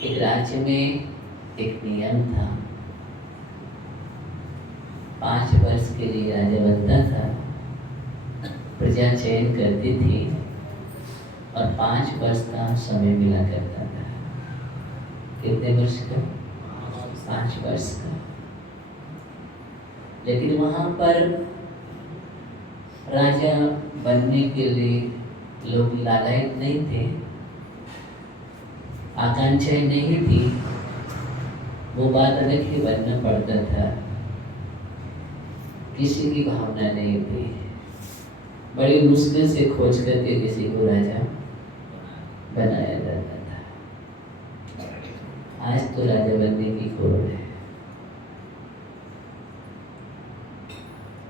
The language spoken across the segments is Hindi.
एक राज्य में एक नियम था, 5 वर्ष के लिए राजा बनता था, प्रजा चयन करती थी और 5 वर्ष का समय मिला करता था। कितने वर्ष का? 5 वर्ष का। लेकिन वहां पर राजा बनने के लिए लोग लालायित नहीं थे, आकांक्षाएं नहीं थी, वो बात अलग ही बनना पड़ता था। किसी की भावना नहीं थी, बड़ी मुश्किल से खोज करके किसी को राजा बनाया जाता था। आज तो राजा बनने की होड़ है।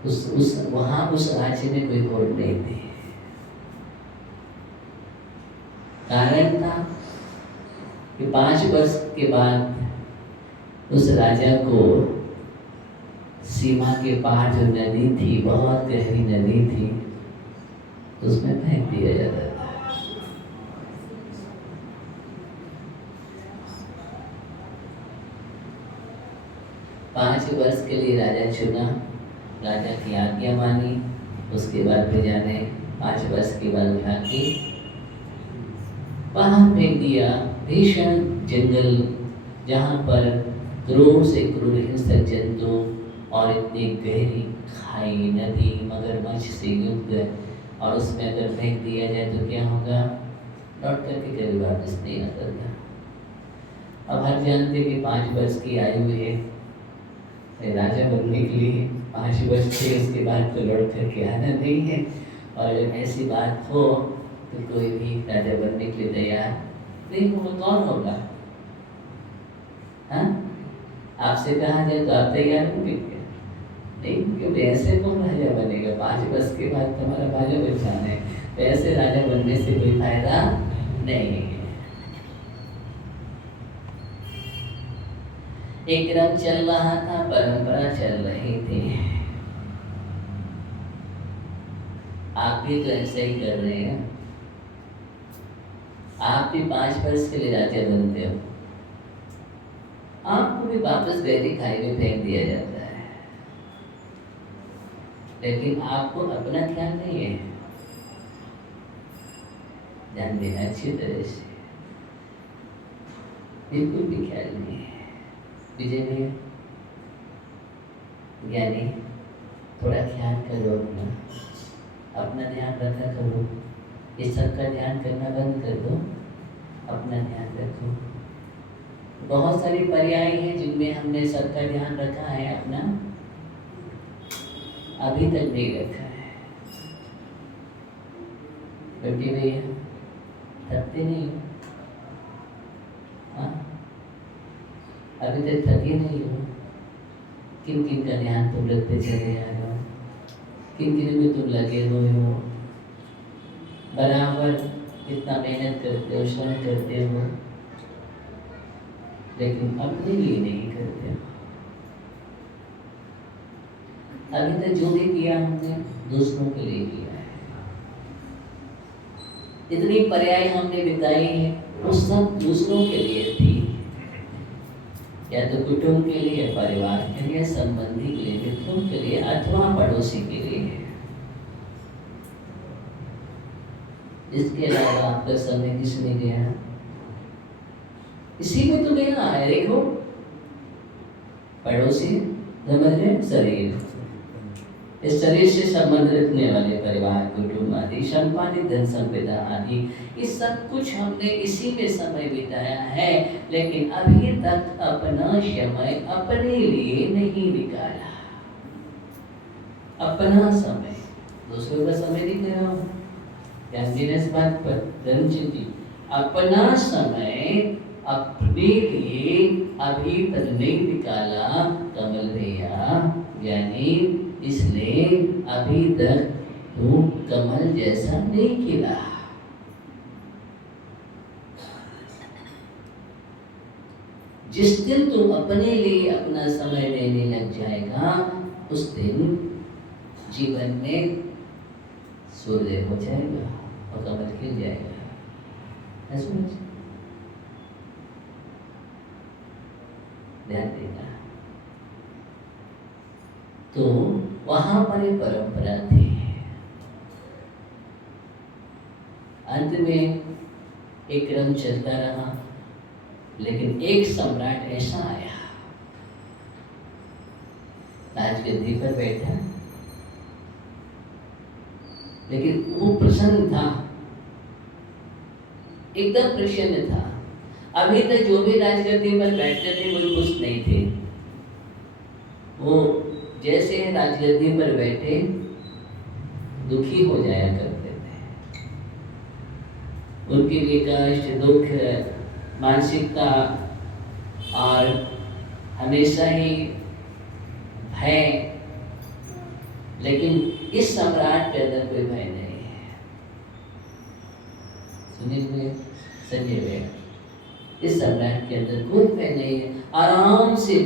उस राज्य में कोई होड़ नहीं थी। कारण था कि 5 वर्ष के बाद उस राजा को सीमा के पार जो नदी थी, बहुत गहरी नदी थी, उसमें फेंक दिया जाता था। पांच वर्ष के लिए राजा चुना, राजा की आज्ञा मानी। उसके बाद प्रजा ने 5 वर्ष के बाद उठा के वहां फेंक दिया। भीषण जंगल, जहाँ पर क्रूर से क्रूर हिंसक जंतु और इतनी गहरी खाई, नदी, मगरमच्छ से युक्त, और उसमें अगर फेंक दिया जाए तो क्या होगा? लौट करके कभी वापस नहीं आता था। अब हर जानते कि 5 वर्ष की आयु है राजा बनने के लिए, 5 वर्ष थे, उसके बाद तो लौट करके आना नहीं है। और अगर ऐसी बात हो तो कोई भी राजा बनने के लिए तैयार नहीं होगा। कौन होगा? हाँ, आपसे कहा जाए तो आप तैयार होंगे क्या? नहीं, क्योंकि ऐसे कौन राजा बनेगा? 5 वर्ष के बाद तुम्हारा बाजा बचाना है, तो ऐसे राजा बनने से कोई फायदा नहीं है। एक क्रम चल रहा था, परंपरा चल रही थी। आप भी तो ऐसे ही कर रहे हैं। आप भी 5 वर्ष के लिए राजा बनते हो, आपको भी वापस गहरी खाई में फेंक दिया जाता है। लेकिन आपको अपना ख्याल नहीं है, ध्यान देना अच्छी तरह से, बिल्कुल भी ख्याल नहीं है। विजय भैया, ज्ञानी, थोड़ा ख्याल करो अपना ध्यान रखा करो। इस सब का ध्यान करना बंद कर दो, अपना ध्यान रखो। बहुत सारी पर्याय हैं जिनमें हमने सबका ध्यान रखा है, अपना अभी तक नहीं रखा है। बेटी भैया, थकते नहीं हो? हाँ, अभी तक थके नहीं हो? किन किन का ध्यान तुम रखते चले आ रहे हो? किन किन में तुम लगे हुए हो? बराबर इतना मेहनत करते हो, श्रम करते हो, लेकिन अपने लिए नहीं करते हो। अभी तक जो भी किया हमने दूसरों के लिए किया है। इतनी पर्याय हमने बिताई है, वो सब दूसरों के लिए थी, या तो कुटुंब के लिए, परिवार के लिए, संबंधी के लिए, मित्रों के लिए, अथवा पड़ोसी के लिए। इसके अलावा आपका समय किसने दिया? इसी में तो गया है। देखो, पड़ोसी समझ रहे, शरीर, इस शरीर से संबंध रखने वाले परिवार, कुटुंब आदि, संपादित धन संपदा आदि, इस सब कुछ हमने इसी में समय बिताया है। लेकिन अभी तक अपना समय अपने लिए नहीं निकाला। अपना समय, दूसरों का समय नहीं दे रहा हूँ, ध्यान देना इस बात पर। धनचिंती, अपना समय अपने लिए अभी तक नहीं निकाला कमल भैया, यानी इसलिए अभी तक तू कमल जैसा नहीं खिला। जिस दिन तू अपने लिए अपना समय देने लग जाएगा, उस दिन जीवन में सूर्य हो जाएगा और कमल खिल जाएगा। ध्यान देना। तो वहां पर एक परंपरा थी। अंत में एक क्रम चलता रहा, लेकिन एक सम्राट ऐसा आया, राजगद्दी पर बैठा, लेकिन वो प्रसन्न था, एकदम प्रसन्न था। अभी तक जो भी राजगद्दी पर बैठते थे वो खुश नहीं थे। वो जैसे राजगद्दी पर बैठे दुखी हो जाया करते थे। उनके लिए कष्ट, दुख, मानसिकता और हमेशा ही भय। लेकिन इस सम्राट के अंदर कोई भय नहीं है। सुनिए संजय भैया, इस सम्राट के अंदर कोई भय नहीं है। आराम से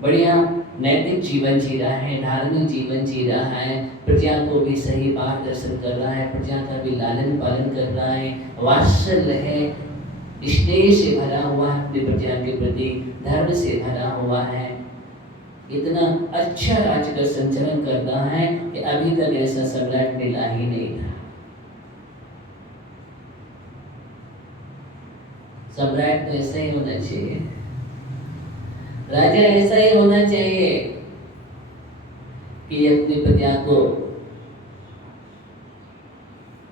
बढ़िया नैतिक जीवन जी रहा है, धार्मिक जीवन जी रहा है, प्रजा को भी सही मार्गदर्शन कर रहा है, प्रजा का भी लालन पालन कर रहा है, वात्सल्य है, स्नेह से भरा हुआ है, अपनी प्रजा के प्रति धर्म से भरा हुआ है। इतना अच्छा राज्य का संचालन कर रहा है कि अभी तक ऐसा सम्राट मिला ही नहीं था। सम्राट तो ऐसा ही होना चाहिए, राजा ऐसा ही होना चाहिए कि अपनी प्रजा को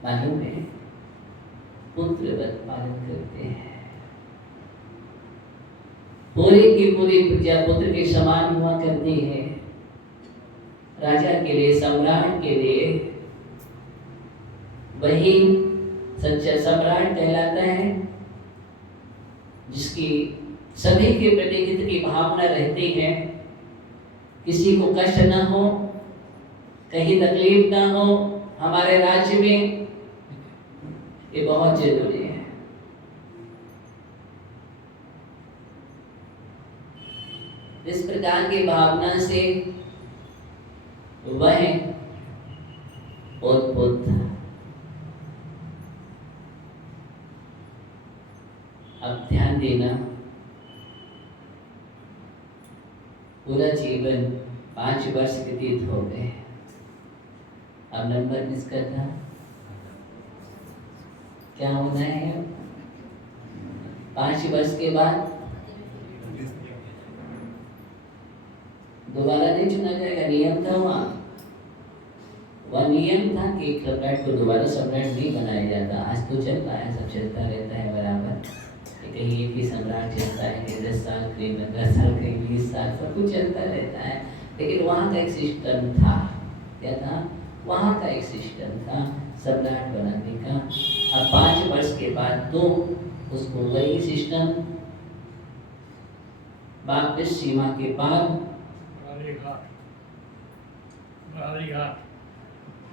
मालूम है पुत्रवत पालन करते हैं। पूरी की पूरी प्रजा पुत्र के समान हुआ करती है। राजा के लिए, सम्राट के लिए वही सच्चा सम्राट कहलाता है, जिसकी सभी के प्रति हित की भावना रहती है, किसी को कष्ट ना हो, कहीं तकलीफ ना हो। हमारे राज्य में ये बहुत जरूरी है। इस प्रकार की भावना से वह ओतप्रोत था। अब ध्यान देना, पूरा जीवन 5 वर्ष व्यतीत हो गए। अब नंबर किसका था? क्या होना है? 5 वर्ष के बाद दोबारा नहीं चुना जाएगा। नियम था वह नियम था कि सम्राट को दोबारा सम्राट नहीं बनाया जाता। आज तो चल रहा है, सब चलता रहता है बराबर। कहीं एक ही सम्राट चलता है, कहीं 10 साल, कहीं 15 साल, कहीं 20 साल, सब कुछ चलता रहता है। लेकिन वहाँ का एक सिस्टम था। क्या था? वहाँ का एक सिस्टम था सम्राट बनाने का। अब 5 वर्ष के बाद तो उसको वही सिस्टम वापस सीमा के पार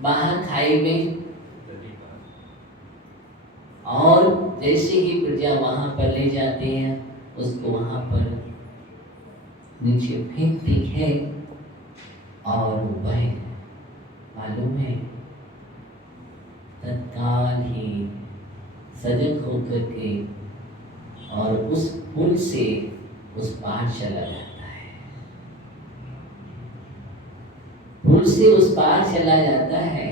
बाहर खाई में, और जैसे ही प्रजा वहां पर ले जाते हैं उसको वहां पर नीचे फेंकती है, और वह मालूम है तत्काल ही सजग होकर के और उस पुल से उस पार चला जाता है। पुल से उस पार चला जाता है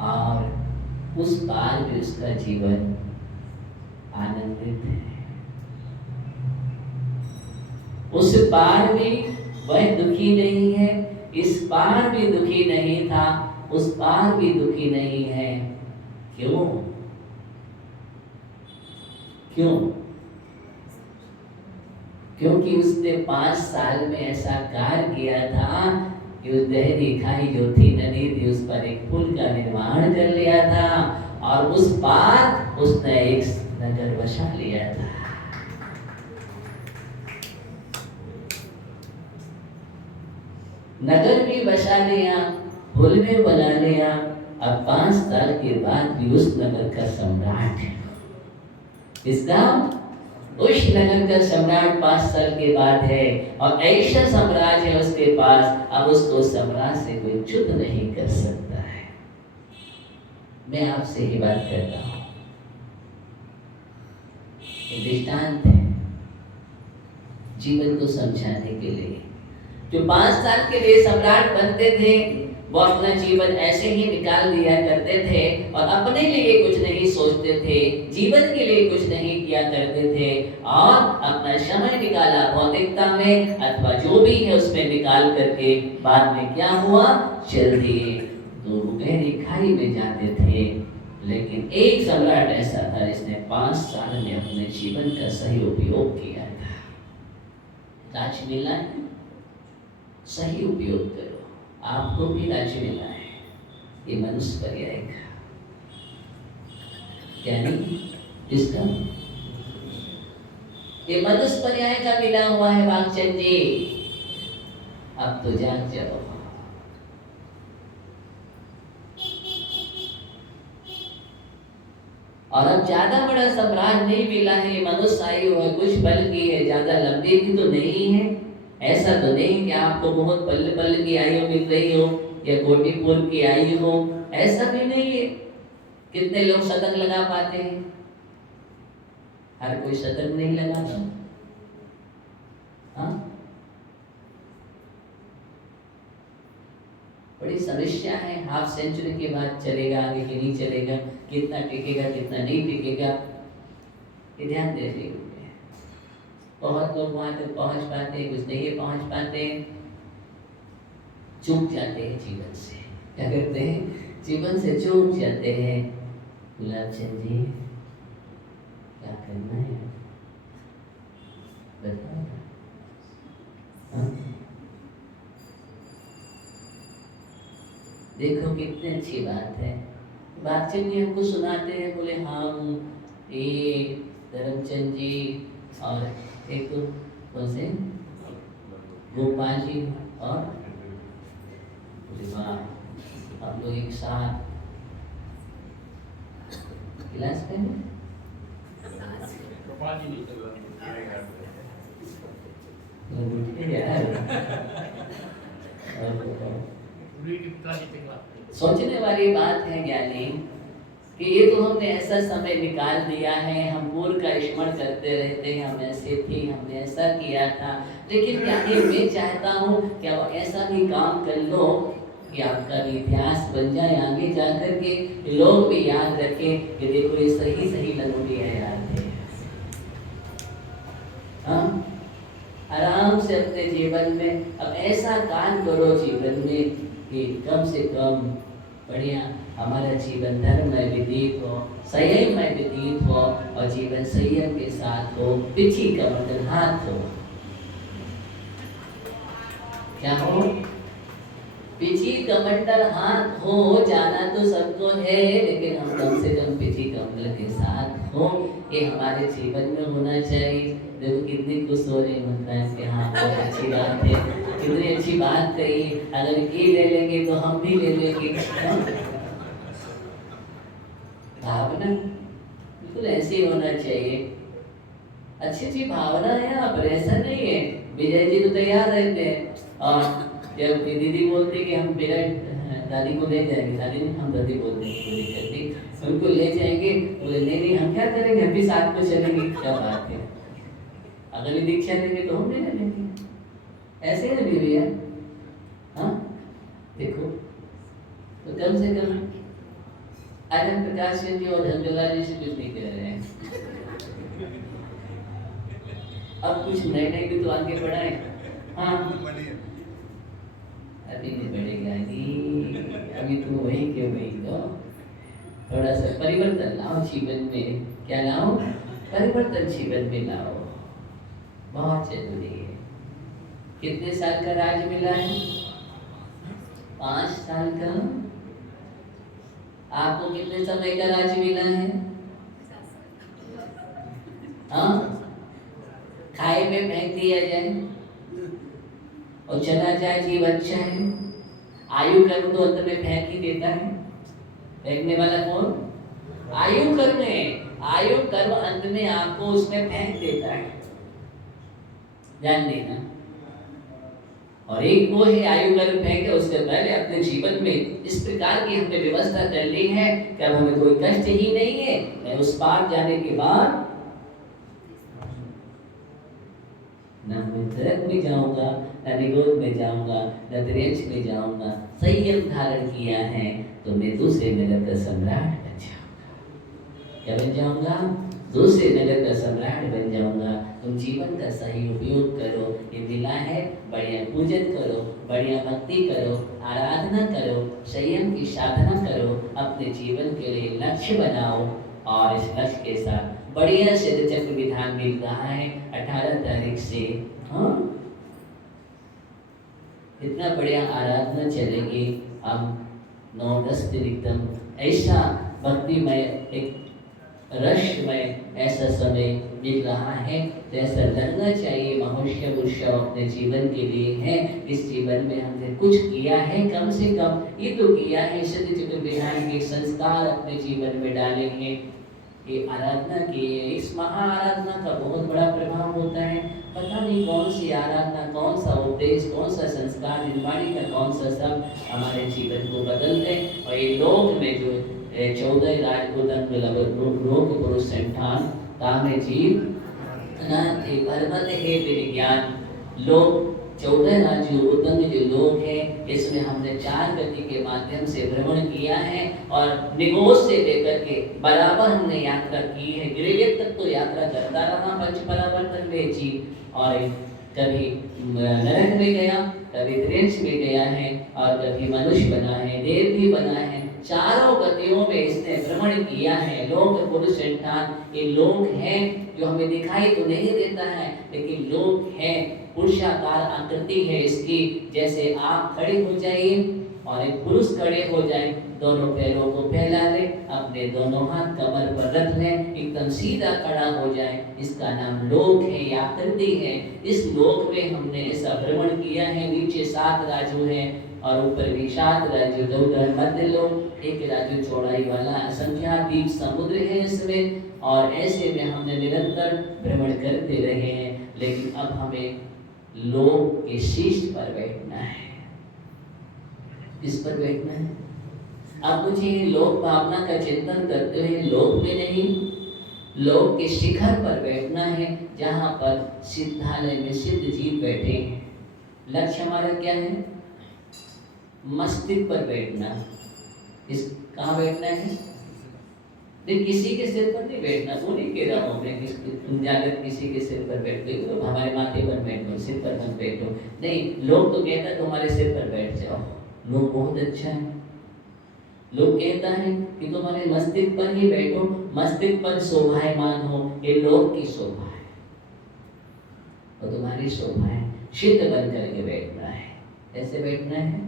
और उस पार भी उसका जीवन आनंदित है। उस पार भी वह दुखी नहीं है, इस पार भी दुखी नहीं था, उस पार भी दुखी नहीं है। क्यों? क्यों? क्योंकि उसने 5 साल में ऐसा कार्य किया था कि उस गहरी खाई जो थी, नदी थी, उस पर एक पुल का निर्माण कर लिया था, और उस पार उसने एक नगर बसा लिया था। नगर भी बसा लिया, पुल भी बना लिया। अब 5 साल के बाद भी उस नगर का सम्राट है। इसका उस नगर का सम्राट 5 साल के बाद है, और ऐसा साम्राज्य है उसके पास, अब उसको सम्राट से कोई च्युत नहीं कर सकता है। मैं आपसे ही बात करता हूँ। एक दृष्टांत है, जीवन को समझाने के लिए। जो 5 साल के लिए सम्राट बनते थे वो अपना जीवन ऐसे ही निकाल दिया करते थे और अपने लिए कुछ नहीं सोचते थे, जीवन के लिए कुछ नहीं किया करते थे और अपना समय निकाला भौतिकता में अथवा जो भी है उसमें निकाल करके बाद में क्या हुआ, चल दिए तो गहरी खाई में जाते थे। लेकिन एक सम्राट ऐसा था जिसने 5 साल में अपने जीवन का सही उपयोग किया था। राज मिला है, सही उपयोग करो, आपको भी राज्य मिला है। ये मनुष्य पर्याय का यानी इसका ये मनुष्य पर्याय का मिला हुआ है वाकचंद जी। अब तो जाग जाओ। और अब ज्यादा बड़ा सम्राट नहीं मिला है, ये मनुष्य आयु है कुछ पल की है, ज्यादा लंबी भी तो नहीं है। ऐसा तो नहीं कि आपको बहुत पल पल की आयु मिल रही हो या कोटिपुर की आयु हो, ऐसा भी नहीं है। कितने लोग शतक लगा पाते हैं? हर कोई शतक नहीं लगाता। हाँ, बड़ी समस्या है। हाफ सेंचुरी के बाद चलेगा, आगे कि नहीं चलेगा, कितना टिकेगा कितना नहीं टिकेगा, ये ध्यान देने। बहुत लोग वहां तक पहुंच पाते हैं, कुछ नहीं पहुंच पाते, चूक जाते हैं जीवन से। क्या करते हैं? जीवन से चूक जाते हैं। गुलाब चंद जी क्या करना है बताओ। देखो कितनी अच्छी बात है। बातचीत जी हमको सुनाते हैं, बोले हम ये धर्मचंद जी और एक कौन से गोपाल जी और हम लोग एक साथ क्लास में सोचने वाली बात है ज्ञानी कि ये तो हमने ऐसा समय निकाल दिया है, हम पूर्व का स्मरण करते रहते हैं, हम ऐसे थे, हमने ऐसा किया था। लेकिन ज्ञानी मैं चाहता हूँ कि आप ऐसा भी काम कर लो कि आपका भी इतिहास बन जाए, आगे जाकर के लोग भी याद रखें कि देखो ये सही सही लंगोटिया याद थे। हाँ, आराम से अपने जीवन में अब ऐसा काम करो जीवन में कि कम से कम बढ़िया हमारा जीवन धर्म में व्यतीत हो, संयम में व्यतीत हो और जीवन संयम के साथ हो, पीछे का मतलब हाथ हो। क्या हो? पीछे कमंडल हाथ हो। जाना तो सबको है लेकिन हम कम से कम पीछे कमंडल के साथ हो, ये हमारे जीवन में होना चाहिए। देखो कितनी खुश हो रही मतलब कि हाँ बहुत अच्छी बात है, कितनी अच्छी बात कही। अगर ये ले लेंगे तो हम भी ले लेंगे। भावना बिल्कुल ऐसे ही होना चाहिए। अच्छी अच्छी भावना है यहाँ पर, ऐसा नहीं है। विजय जी तो तैयार रहते हैं और जब दीदी बोलती कि हम मेरा दादी को ले जाएंगे, दादी नहीं हम दादी बोलते हैं, कोई दिक्कत नहीं, उनको ले जाएंगे। बोले नहीं नहीं हम क्या करेंगे, हम भी साथ में चलेंगे। क्या बात है, अगली दीक्षा लेंगे तो हम भी ले लेंगे। ऐसे है भैया। हाँ देखो तो कम से कम आनंद प्रकाश जी और धनजला जी से कुछ नहीं कह रहे हैं। अब कुछ नए नए भी तो आगे बढ़ाए। हाँ अभी नहीं बढ़ेगा जी, अभी तो वही के वही तो थोड़ा सा परिवर्तन लाओ जीवन में। क्या लाओ? परिवर्तन जीवन में लाओ, बहुत जरूरी है। कितने साल का राज मिला है? 5 साल का। आपको कितने समय का राज मिला है? हाँ, खाई में फेंक दिया जाए और चला जाए जीव अच्छा है। आयु कर्म तो अंत में फेंक ही देता है। फेंकने वाला कौन? आयु कर्म है। आयु कर्म अंत में आपको उसमें फेंक देता है, जान लेना। और एक वो है आयु कर्म फेंके, उससे पहले अपने जीवन में इस प्रकार की हमने व्यवस्था कर ली है कि अब हमें कोई कष्ट ही नहीं है। मैं उस पार जाने के बाद न मृतक में जाऊंगा, न निगोद में जाऊंगा, न त्रियंश में जाऊंगा। संयम धारण किया है तो मैं दूसरे नगर का सम्राट बन जाऊंगा। क्या बन जाऊंगा? दूसरे नगर का सम्राट बन जाऊंगा। तुम जीवन का सही उपयोग करो, ये मिला है, बढ़िया पूजन करो, बढ़िया भक्ति करो, आराधना करो, संयम की साधना करो, अपने जीवन के लिए लक्ष्य बनाओ और इस लक्ष्य के साथ बढ़िया सिद्ध चक्र विधान मिल रहा है 18 तारीख से। हाँ, इतना बढ़िया आराधना चलेगी। हम 9-10 दिन एकदम ऐसा भक्तिमय, एक रसमय ऐसा समय मिल रहा है, जैसा लगना चाहिए महोत्सव उत्सव अपने जीवन के लिए है। इस जीवन में हमने कुछ किया है, कम से कम ये तो किया है, सिद्ध चक्र विधान के संस्कार अपने जीवन में डालेंगे। ये आराधना की है, इस महा आराधना का बहुत बड़ा प्रभाव होता है। पता नहीं कौन सी आराधना, कौन सा उपदेश, कौन सा संस्कार, निर्वाणी का कौन सा शब्द हमारे जीवन को बदल दे। और ये लोक में जो 14 राजपूतन लोक पुरुष संठान तामे जीव अनाथ परमत है विज्ञान। लोग 14 राज्यों उतंग जो लोग हैं, इसमें हमने 4 गति के माध्यम से भ्रमण किया है और निगोज से लेकर के बराबर हमने यात्रा की है। गिरियत तक तो यात्रा करता रहा पंच परावर्तन में जीव, और कभी नरक में गया, कभी त्रियंश में गया है और कभी मनुष्य बना है, देव भी बना है। चारों गतियों में इसने भ्रमण किया है। लोक पुरुष संठान ये लोग हैं जो हमें दिखाई तो नहीं देता है, लेकिन लोग हैं, पुरुषाकार आकृति है इसकी। जैसे आप खड़े हो जाइए और एक पुरुष खड़े हो जाए, दोनों पैरों को फैला ले, अपने दोनों हाथ कमर पर रख ले, एकदम सीधा खड़ा हो जाए, इसका नाम लोक है, आकृति है। इस लोक में हमने ऐसा भ्रमण किया है। नीचे 7 राजू है और ऊपर भी 7 राजू, 2 मध्य लोक, एक राजू चौड़ाई वाला असंख्यात द्वीप समुद्र है इसमें। और ऐसे में हमने निरंतर भ्रमण करते रहे हैं, लेकिन अब हमें लोक के शीर्ष पर बैठना है। किस पर बैठना है? अब मुझे लोक भावना का चिंतन करते हुए लोक में नहीं, लोक के शिखर पर बैठना है, जहां पर सिद्धालय में सिद्ध जीव बैठे हैं। लक्ष्य हमारा क्या है? मस्तिष्क पर बैठना। इस कहाँ बैठना है? नहीं, किसी के सिर पर नहीं बैठना। वो नहीं कह रहा हूँ मैं तुम जाकर किसी के सिर पर बैठते हो, हमारे माथे पर बैठो, सिर पर मत बैठो। नहीं, लोग तो कहता है तुम्हारे सिर पर बैठ जाओ, लोग बहुत अच्छा है। लोग कहता है कि तुम्हारे मस्तिष्क पर ही बैठो, मस्तिष्क पर शोभायमान हो, ये लोग की शोभा है और तुम्हारी शोभा है। सिद्ध बन करके बैठना है। ऐसे बैठना है,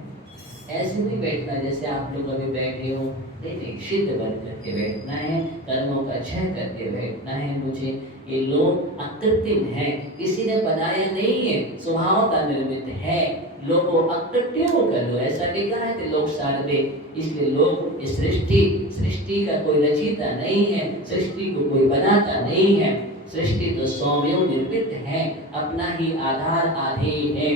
ऐसे नहीं बैठना जैसे आप लोग अभी बैठे हो। नहीं, सिद्ध बन करके बैठना है, कर्मों का क्षय करके बैठना है। मुझे ये लोग अकृत्रिम है, किसी ने बनाया नहीं है, स्वभाव का निर्मित है। लोगों अकृत्रिम कर लो, ऐसा लिखा है कि लोग सारे, इसलिए लोग सृष्टि का कोई रचयिता नहीं है, सृष्टि को कोई बनाता नहीं है। सृष्टि तो स्वयं निर्मित है, अपना ही आधार आधेय है।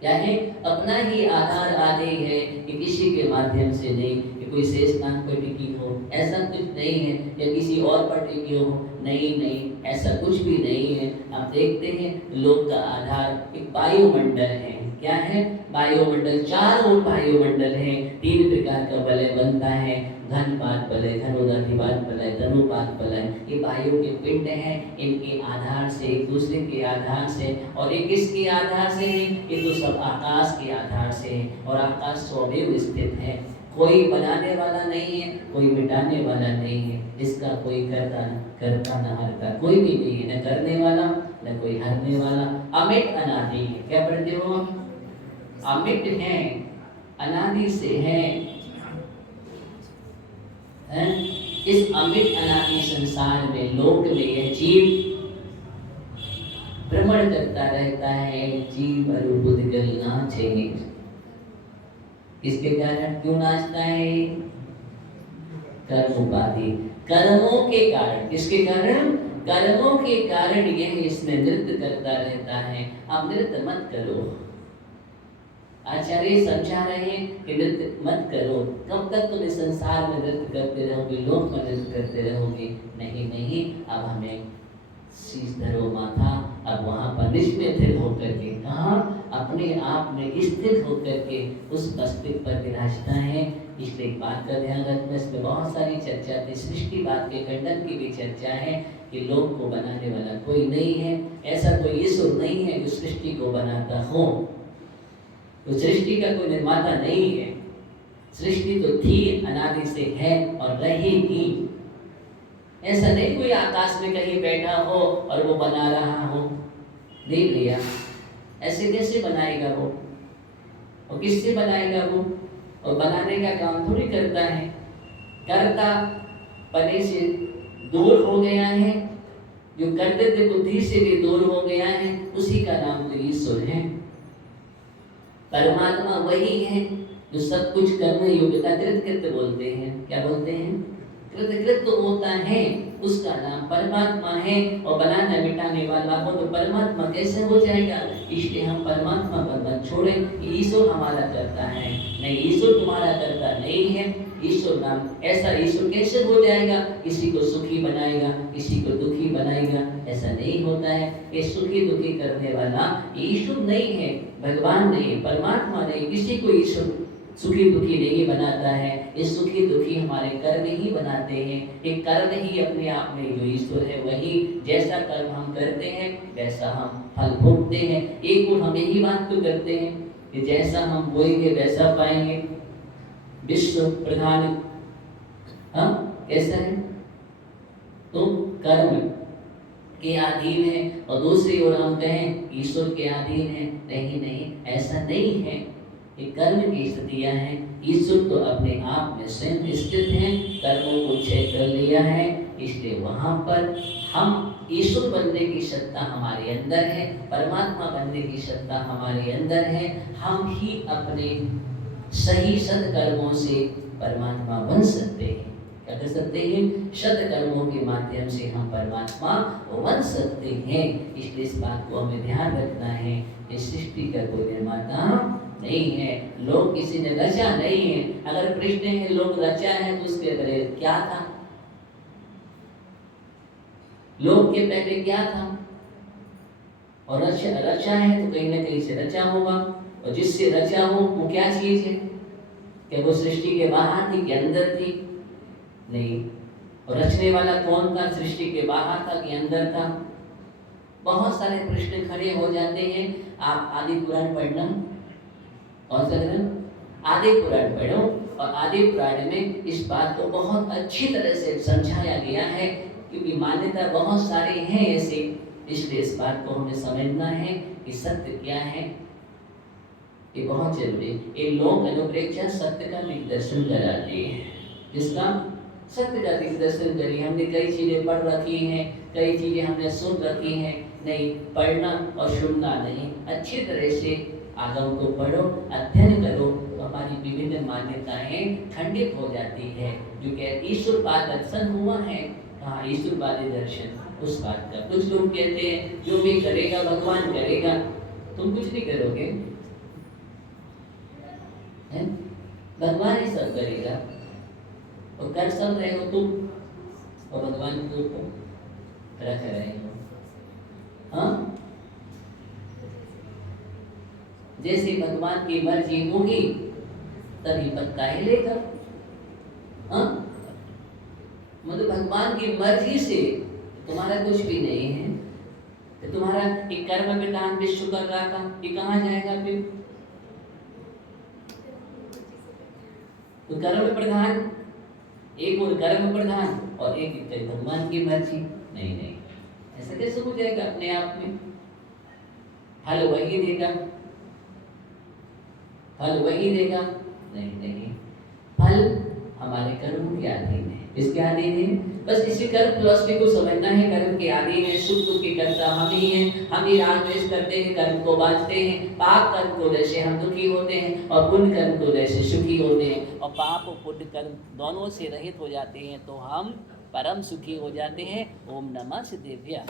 क्या है? अपना ही आधार आधेय है कि किसी के माध्यम से नहीं, कि कोई शेष नाग पर टिकी हो, ऐसा कुछ नहीं है, या किसी और पर टिकी हो, नहीं, ऐसा कुछ भी नहीं है। आप देखते हैं लोक का आधार एक वायुमंडल है। क्या है? वायुमंडल, चारों वायुमंडल है। 3 प्रकार का वलय बनता है, घनपात वलय, घनोदाधिपात वलय, तनुपात वलय। ये वायु के पिंड हैं, इनके आधार से, एक दूसरे के आधार से, और एक किसके आधार से है? ये तो सब आकाश के आधार से है, और आकाश स्वयं स्थित है। कोई बनाने वाला नहीं है, कोई मिटाने वाला नहीं है, इसका कोई करता न हरता कोई भी नहीं है, न करने वाला न कोई हरने वाला। अमिट अनादि है। क्या पढ़ते हो? अमिट है, अनादि से है। इस अमिट अनादि संसार में, लोक में यह जीव भ्रमण करता रहता है। जीव अरुबुद्गल नाचे। किसके कारण? क्यों नाचता है? कर्म उपाधि, कर्मों के कारण। किसके कारण? कर्मों के कारण यह इसमें नृत्य करता रहता है। अब नृत्य मत करो, आचार्य समझा रहे हैं कि नृत्य मत करो। कब तक तुम इस संसार में नृत्य करते रहोगे, लोक में नृत्य करते रहोगे? नहीं, अब हमें शीश धरो माथा, अब वहाँ पर निश्चित होकर के कहाँ अपने आप में स्थिर होकर के उस मस्तिष्क पर विराजता है। इसलिए एक बात का ध्यान रखना, इसमें बहुत सारी चर्चा थी, सृष्टिवाद के खंडन की भी चर्चा है कि लोक को बनाने वाला कोई नहीं है, ऐसा कोई ईश्वर नहीं है जो सृष्टि को बनाता हो, तो सृष्टि का कोई निर्माता नहीं है। सृष्टि तो थी, अनादि से है और रहेगी। ऐसा नहीं कोई आकाश में कहीं बैठा हो और वो बना रहा हो, नहीं भैया, ऐसे कैसे बनाएगा वो, और किससे बनाएगा वो, और बनाने का काम थोड़ी करता है। करता पने से दूर हो गया है, जो करते थे बुद्धि से भी दूर हो गया है, उसी का नाम तो ईश्वर है। परमात्मा वही है जो सब कुछ करने योग्यता, कृतकृत्य बोलते हैं, क्या बोलते हैं, कृतकृत्य होता है, उसका नाम परमात्मा है। और बनाने मिटाने वाला हो तो परमात्मा कैसे हो जाएगा। इसलिए हम परमात्मा पर मत छोड़े, ईश्वर हमारा करता है, नहीं ईश्वर तुम्हारा करता नहीं है। ईश्वर नाम ऐसा ईश्वर कैसे हो जाएगा, किसी को सुखी बनाएगा, किसी को दुखी बनाएगा, ऐसा नहीं होता है। ये सुखी दुखी करने वाला ईश्वर नहीं है, भगवान नहीं, परमात्मा नहीं, किसी को ईश्वर सुखी दुखी नहीं बनाता है। ये सुखी दुखी हमारे कर्म ही बनाते हैं। ये कर्म ही अपने आप में जो ईश्वर है वही, जैसा कर्म हम करते हैं वैसा हम फल भोगते हैं। एक और हम यही बात तो करते हैं कि जैसा हम बोएंगे वैसा पाएंगे। विश्व प्रधान कैसा है, तो कर्म के अधीन है, और दूसरी ओर हम कहें ईश्वर के अधीन है। नहीं नहीं, ऐसा नहीं है, ये कर्म की स्थितियां हैं। ईश्वर तो अपने आप में स्वयं स्थित हैं, कर्मों को क्षय कर लिया है, इसलिए वहां पर हम ईश्वर बनने की सत्ता हमारे अंदर है, परमात्मा बनने की सत्ता हमारे अंदर है। हम ही अपने सही सत्कर्मों से परमात्मा बन सकते हैं। क्या कर सकते हैं, सत्कर्मों के माध्यम से हम परमात्मा बन सकते हैं। इसलिए इस बात को हमें ध्यान रखना है कि सृष्टि का कोई निर्माता नहीं है, लोग किसी ने रचा नहीं है। अगर कृष्ण ने लोग रचा है तो उसके पहले क्या था, लोग के पहले क्या था, और रचा है तो कहीं ना कहीं से रचा होगा, और जिससे रचा हो वो क्या चीज है, क्या वो सृष्टि के बाहर थी कि अंदर थी, नहीं। और रचने वाला कौन था, सृष्टि के बाहर था कि अंदर था। बहुत सारे प्रश्न खड़े हो जाते हैं। आप आदि पुराण पढ़ना, कौन सा ग्रंथ, आदि पुराण पढ़ो, और आदि पुराण में इस बात को बहुत अच्छी तरह से समझाया गया है, क्योंकि मान्यता बहुत सारी हैं ऐसे। इसलिए इस बात को हमें समझना है कि सत्य क्या है, ये बहुत जरूरी है। ये लोक अनुप्रेक्षा सत्य का दिग्दर्शन कराती है, जिसका सत्य का दिग्दर्शन करिए। हमने कई चीजें पढ़ रखी हैं, कई चीजें हमने सुन रखी हैं, नहीं पढ़ना और सुनना नहीं, अच्छी तरह से आगम को पढ़ो, अध्ययन करो, तो हमारी विभिन्न मान्यताएं खंडित हो जाती है। जो कहते ईश्वरवाद दर्शन हुआ है, हाँ ईश्वरवादी दर्शन, उस बात का कुछ लोग कहते हैं जो भी करेगा भगवान करेगा, तुम कुछ नहीं करोगे, भगवान ही सब करेगा, और कर सब रहे हो तुम, और भगवान को रख रहे हो। हाँ, जैसे भगवान की मर्जी होगी तभी पत्ता हिलेगा। हाँ, मतलब भगवान की मर्जी से तुम्हारा कुछ भी नहीं है। तो तुम्हारा एक कर्म विधान विश्व कर रहा था, ये कहाँ जाएगा फिर? तो कर्म प्रधान, एक और कर्म प्रधान और एक भगवान की मर्जी, नहीं नहीं, ऐसा कैसे हो जाएगा अपने आप में? फल वही देगा, फल वही देगा, नहीं नहीं, फल हमारे कर्म के अधीन है। इसके अधीन है, बस इसी कर्म फिलॉसफी को समझना है। कर्म के अधीन है, सुख दुख के कर्ता हम ही हैं, हम ही राग द्वेष करते हैं, कर्म को बांटते हैं। पाप कर्म को जैसे हम दुखी होते हैं और पुण्य कर्म को जैसे सुखी होते हैं, और पाप और पुण्य कर्म दोनों से रहित हो जाते हैं तो हम परम सुखी हो जाते हैं। ओम नमः सिद्धेभ्यः।